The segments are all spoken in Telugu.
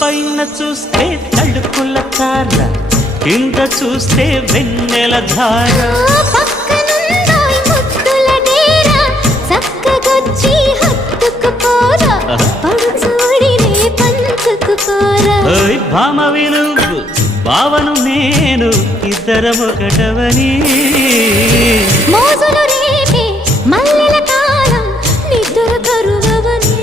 పైన చూస్తే తడుకుల తార, కింద చూస్తే వెన్నెల ధార. భామ విలువు భావను నేను ఇద్దరమొకటవని మోజులు రేపే మల్లెల కాలం నిద్ర కరువవని.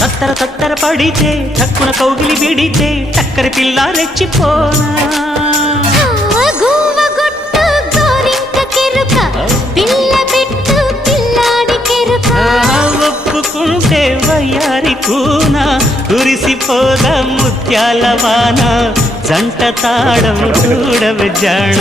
తత్తర తత్తర పడితే తక్కున కౌగిలి విడితే చక్కరి పిల్ల రెచ్చిపోనా. ఒప్పుకుంటే వయ్యారి కూన కురిసిపోదా ముత్యాల వాన, జంట తాడం చూడవి జాణ.